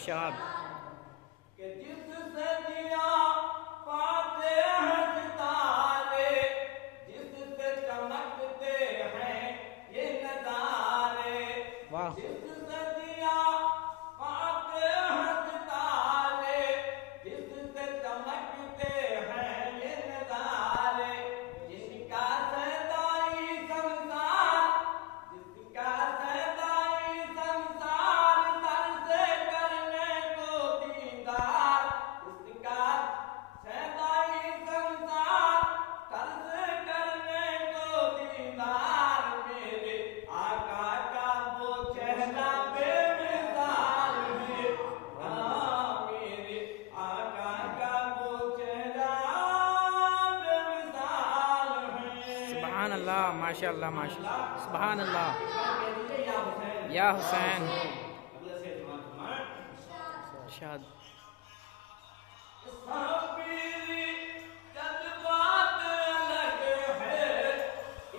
इरशाद। कि जिससे दिया पाते हैं सितारे, जिससे चमकते हैं ये नजारे, वाह जिससे दिया पाते हैं सितारे, जिससे चमकते हैं ये नजारे, जिनका सदाई संसार, जिसका सदाई संसार तरसे करने को दीदार, इसका सदाई संसार तरसे करने को दीदार, मेरे आका का वो चेहरा बेमिसाल है, हाँ मेरे आका का वो चेहरा बेमिसाल है। सुभान अल्लाह, माशाअल्लाह माशाअल्लाह, सुभान अल्लाह। या हुसैन इरशाद। साबीरी जज्बात अलग है,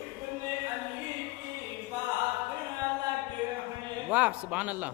इब्ने अली की बात अलग है। वाह सुभान अल्लाह।